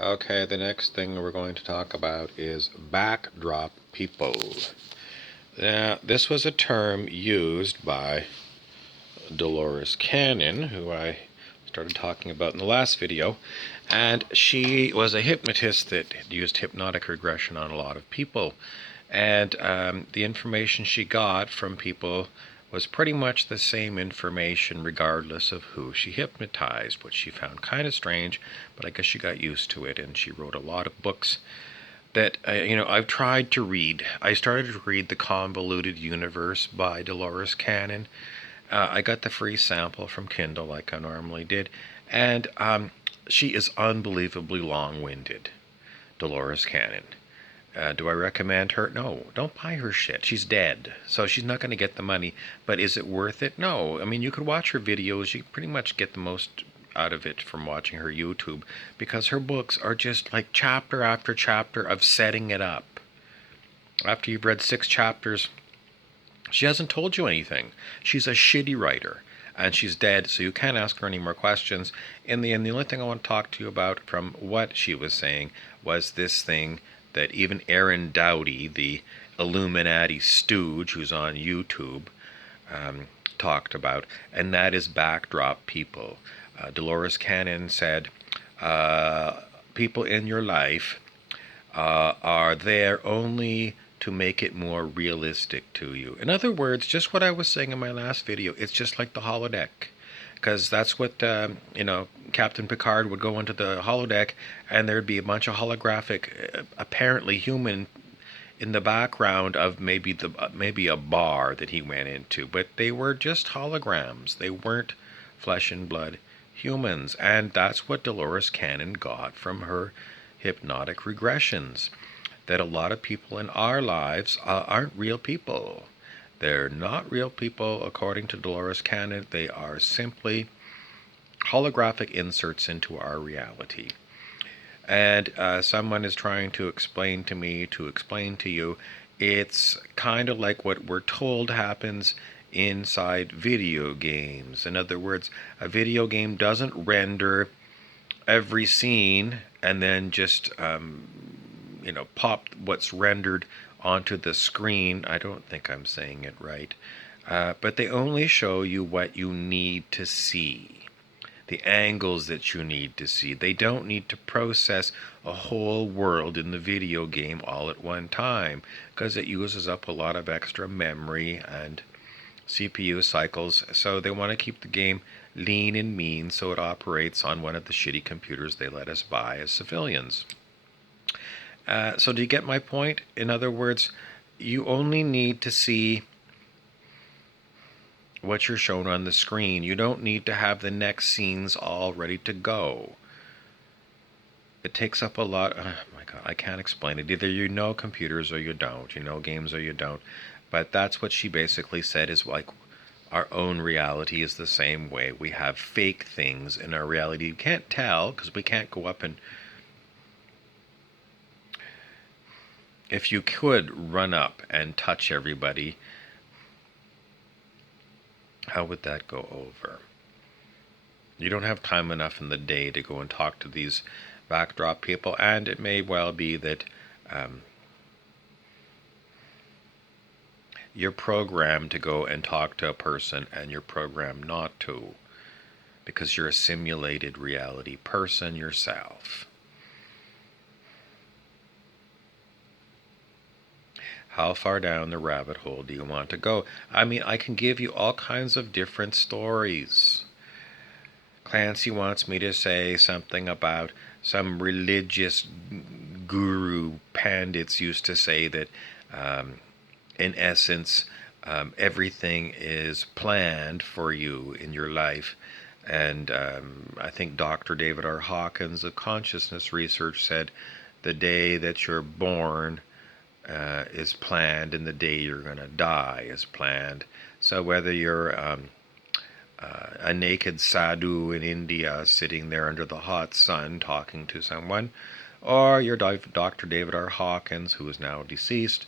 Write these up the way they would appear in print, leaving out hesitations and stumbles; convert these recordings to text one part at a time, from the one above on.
Okay, the next thing we're going to talk about is backdrop people. Now, this was a term used by Dolores Cannon, who I started talking about in the last video, and she was a hypnotist that used hypnotic regression on a lot of people. And the information she got from people was pretty much the same information regardless of who she hypnotized, which she found kind of strange, but I guess she got used to it, and she wrote a lot of books that I've tried to read. I started to read The Convoluted Universe by Dolores Cannon. I got the free sample from Kindle like I normally did, and she is unbelievably long-winded, Dolores Cannon. Do I recommend her? No, don't buy her shit. She's dead, so she's not going to get the money. But is it worth it? No. I mean, you could watch her videos. You pretty much get the most out of it from watching her YouTube, because her books are just like chapter after chapter of setting it up. After you've read 6 chapters, she hasn't told you anything. She's a shitty writer, and she's dead, so you can't ask her any more questions. In the end, the only thing I want to talk to you about from what she was saying was this thing that even Aaron Doughty, the Illuminati stooge who's on YouTube, talked about, and that is backdrop people. Dolores Cannon said, people in your life are there only to make it more realistic to you. In other words, just what I was saying in my last video, it's just like the holodeck. Because that's what, Captain Picard would go into the holodeck, and there'd be a bunch of holographic, apparently human, in the background of maybe a bar that he went into. But they were just holograms. They weren't flesh and blood humans. And that's what Dolores Cannon got from her hypnotic regressions. That a lot of people in our lives aren't real people. They're not real people, according to Dolores Cannon. They are simply holographic inserts into our reality. And someone is trying to explain to me, to explain to you, it's kind of like what we're told happens inside video games. In other words, a video game doesn't render every scene and then just pop what's rendered onto the screen. I don't think I'm saying it right. But they only show you what you need to see, the angles that you need to see. They don't need to process a whole world in the video game all at one time, because it uses up a lot of extra memory and CPU cycles. So they want to keep the game lean and mean, so it operates on one of the shitty computers they let us buy as civilians. So do you get my point? In other words, you only need to see what you're shown on the screen. You don't need to have the next scenes all ready to go. It takes up a lot. Oh my God, I can't explain it. Either you know computers or you don't. You know games or you don't. But that's what she basically said, is like our own reality is the same way. We have fake things in our reality. You can't tell because we can't go up and... If you could run up and touch everybody, how would that go over? You don't have time enough in the day to go and talk to these backdrop people, and it may well be that you're programmed to go and talk to a person and you're programmed not to, because you're a simulated reality person yourself. How far down the rabbit hole do you want to go? I mean, I can give you all kinds of different stories. Clancy wants me to say something about some religious guru pandits used to say that, in essence, everything is planned for you in your life. And I think Dr. David R. Hawkins of consciousness research said the day that you're born is planned, and the day you're going to die is planned. So whether you're a naked sadhu in India sitting there under the hot sun talking to someone, or you're Dr. David R. Hawkins, who is now deceased,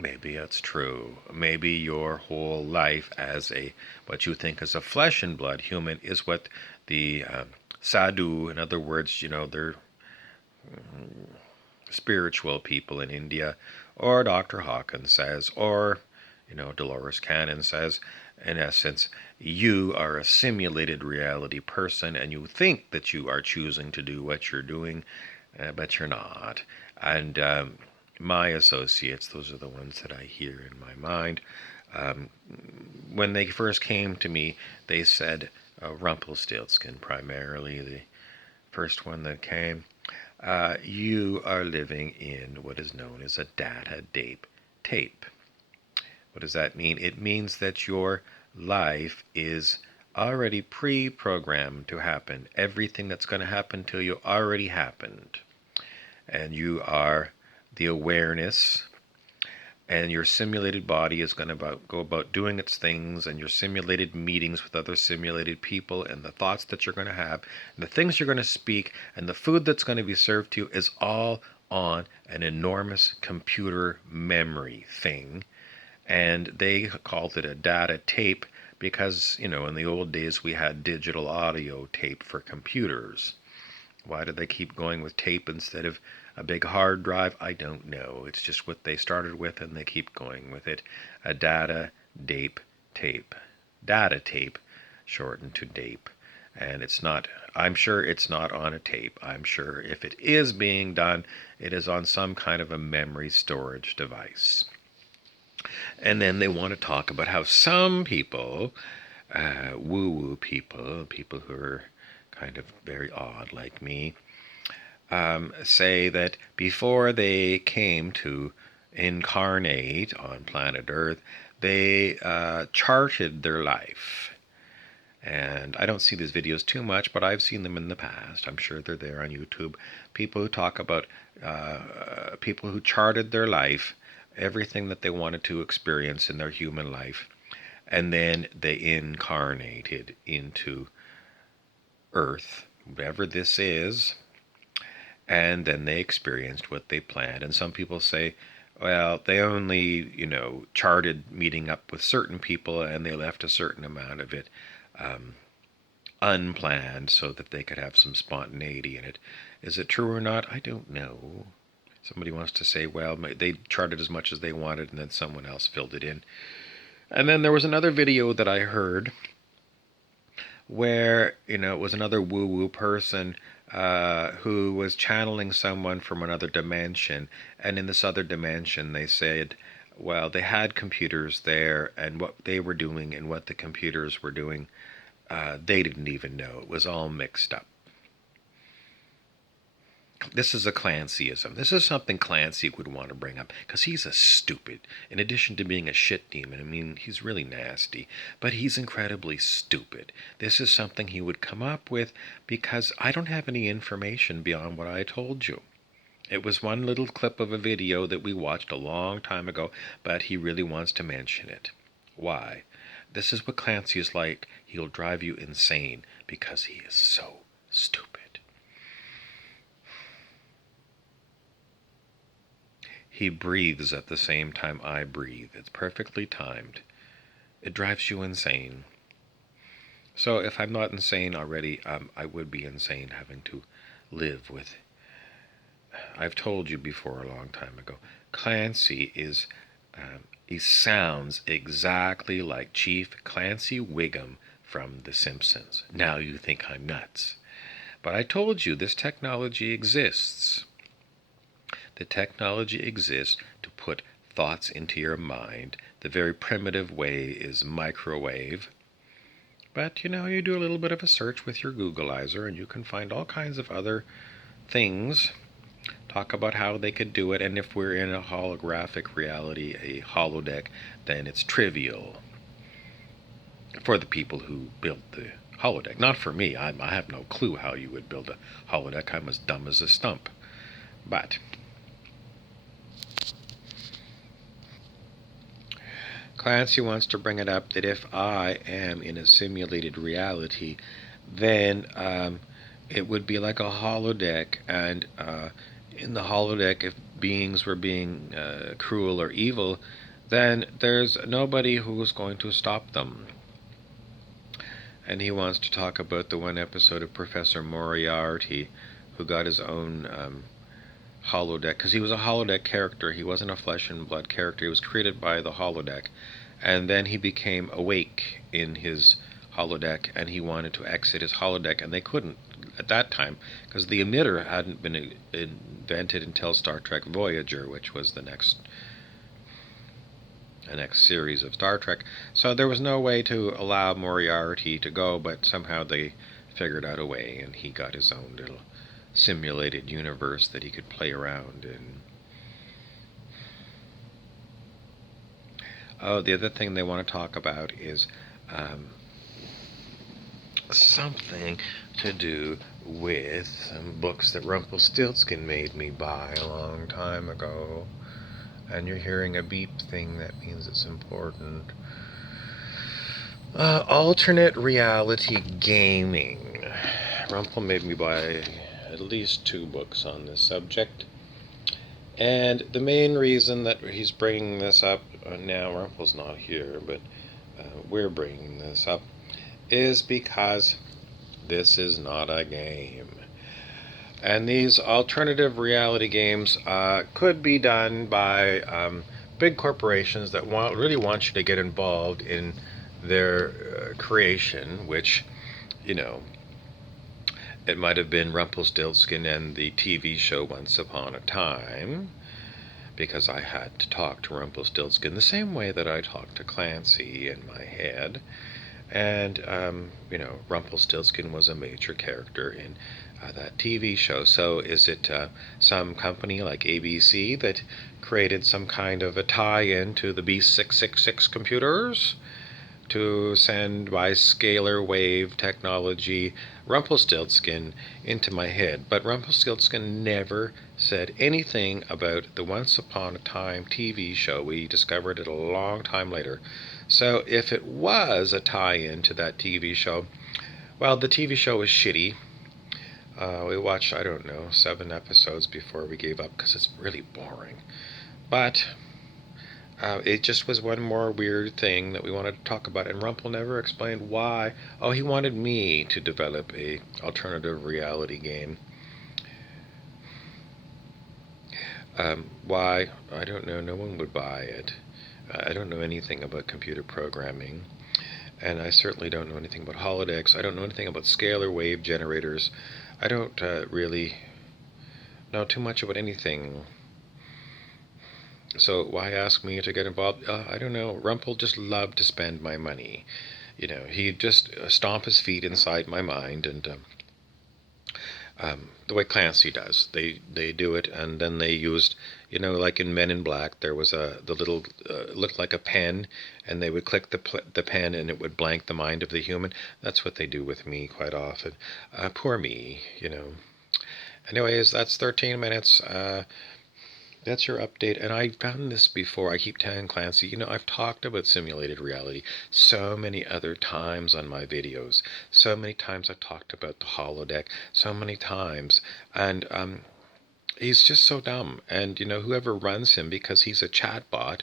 maybe it's true. Maybe your whole life as what you think is a flesh and blood human is what the sadhu. In other words, they're spiritual people in India, or Dr. Hawkins says, or Dolores Cannon says, in essence, you are a simulated reality person, and you think that you are choosing to do what you're doing, but you're not. And my associates, those are the ones that I hear in my mind. When they first came to me, they said Rumpelstiltskin, primarily the first one that came. You are living in what is known as a data tape. What does that mean? It means that your life is already pre-programmed to happen. Everything that's going to happen to you already happened. And you are the awareness, and your simulated body is going to go about doing its things, and your simulated meetings with other simulated people, and the thoughts that you're going to have, and the things you're going to speak, and the food that's going to be served to you is all on an enormous computer memory thing. And they called it a data tape because, in the old days we had digital audio tape for computers. Why do they keep going with tape instead of a big hard drive? I don't know. It's just what they started with, and they keep going with it. A data tape. Data tape, shortened to DAPE. And I'm sure it's not on a tape. I'm sure if it is being done, it is on some kind of a memory storage device. And then they want to talk about how some people, woo-woo people who are kind of very odd like me, say that before they came to incarnate on planet Earth, they charted their life. And I don't see these videos too much, but I've seen them in the past. I'm sure they're there on YouTube. People who talk about people who charted their life, everything that they wanted to experience in their human life, and then they incarnated into Earth, whatever this is, and then they experienced what they planned. And some people say, well, they only, charted meeting up with certain people, and they left a certain amount of it unplanned so that they could have some spontaneity in it. Is it true or not? I don't know. Somebody wants to say, well, they charted as much as they wanted, and then someone else filled it in. And then there was another video that I heard where, it was another woo-woo person who was channeling someone from another dimension. And in this other dimension, they said, well, they had computers there, and what they were doing and what the computers were doing, they didn't even know. It was all mixed up. This is a Clancyism. This is something Clancy would want to bring up, because he's a stupid. In addition to being a shit demon, I mean, he's really nasty, but he's incredibly stupid. This is something he would come up with because I don't have any information beyond what I told you. It was one little clip of a video that we watched a long time ago, but he really wants to mention it. Why? This is what Clancy is like. He'll drive you insane because he is so stupid. He breathes at the same time I breathe. It's perfectly timed. It drives you insane. So if I'm not insane already, I would be insane having to live with. I've told you before a long time ago, Clancy is, he sounds exactly like Chief Clancy Wiggum from The Simpsons. Now you think I'm nuts. But I told you this technology exists. The technology exists to put thoughts into your mind. The very primitive way is microwave. But, you do a little bit of a search with your Googleizer, and you can find all kinds of other things. Talk about how they could do it, and if we're in a holographic reality, a holodeck, then it's trivial for the people who built the holodeck. Not for me. I have no clue how you would build a holodeck. I'm as dumb as a stump. But Clancy wants to bring it up that if I am in a simulated reality, then it would be like a holodeck, and in the holodeck, if beings were being cruel or evil, then there's nobody who's going to stop them. and he wants to talk about the one episode of Professor Moriarty, who got his own holodeck, because he was a holodeck character. He wasn't a flesh and blood character. He was created by the holodeck, and then he became awake in his holodeck, and he wanted to exit his holodeck, and they couldn't at that time because the emitter hadn't been invented until Star Trek Voyager, which was the next series of Star Trek. So there was no way to allow Moriarty to go, but somehow they figured out a way, and he got his own little simulated universe that he could play around in. Oh, the other thing they want to talk about is something to do with some books that Rumpelstiltskin made me buy a long time ago. And you're hearing a beep thing, that means it's important. Alternate reality gaming. Rumpel made me buy at least 2 books on this subject. And the main reason that he's bringing this up, now Rumpel's not here, but we're bringing this up, is because this is not a game. And these alternative reality games could be done by big corporations that really want you to get involved in their creation, which, it might have been Rumpelstiltskin and the TV show Once Upon a Time, because I had to talk to Rumpelstiltskin the same way that I talked to Clancy in my head. And, Rumpelstiltskin was a major character in that TV show. So is it some company like ABC that created some kind of a tie-in to the B666 computers to send by scalar wave technology Rumpelstiltskin into my head? But Rumpelstiltskin never said anything about the Once Upon a Time TV show. We discovered it a long time later. So if it was a tie-in to that TV show, well, the TV show was shitty. We watched, 7 episodes before we gave up because it's really boring. But it just was one more weird thing that we wanted to talk about, and Rumpel never explained why. Oh, he wanted me to develop a alternative reality game. Why? I don't know. No one would buy it. I don't know anything about computer programming, and I certainly don't know anything about holodecks. I don't know anything about scalar wave generators. I don't really know too much about anything. So why ask me to get involved? I don't know. Rumpel just loved to spend my money. He'd just stomp his feet inside my mind, and the way Clancy does. They do it, and then they used, like in Men in Black, there was the little looked like a pen, and they would click the pen, and it would blank the mind of the human. That's what they do with me quite often. Poor me, Anyways, that's 13 minutes. That's your update, and I've found this before. I keep telling Clancy, I've talked about simulated reality so many other times on my videos. So many times I've talked about the holodeck, so many times, and he's just so dumb. And, whoever runs him, because he's a chatbot,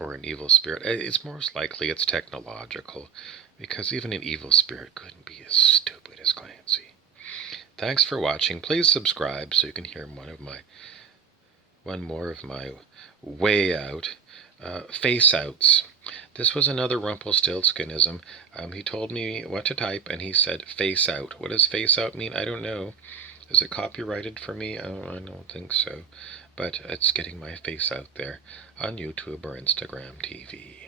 or an evil spirit, it's most likely it's technological, because even an evil spirit couldn't be as stupid as Clancy. Thanks for watching. Please subscribe so you can hear one more of my way out face outs. This was another Rumpelstiltskinism. He told me what to type, and he said face out. What does face out mean? I don't know. Is it copyrighted for me? I don't think so. But it's getting my face out there on YouTube or Instagram TV.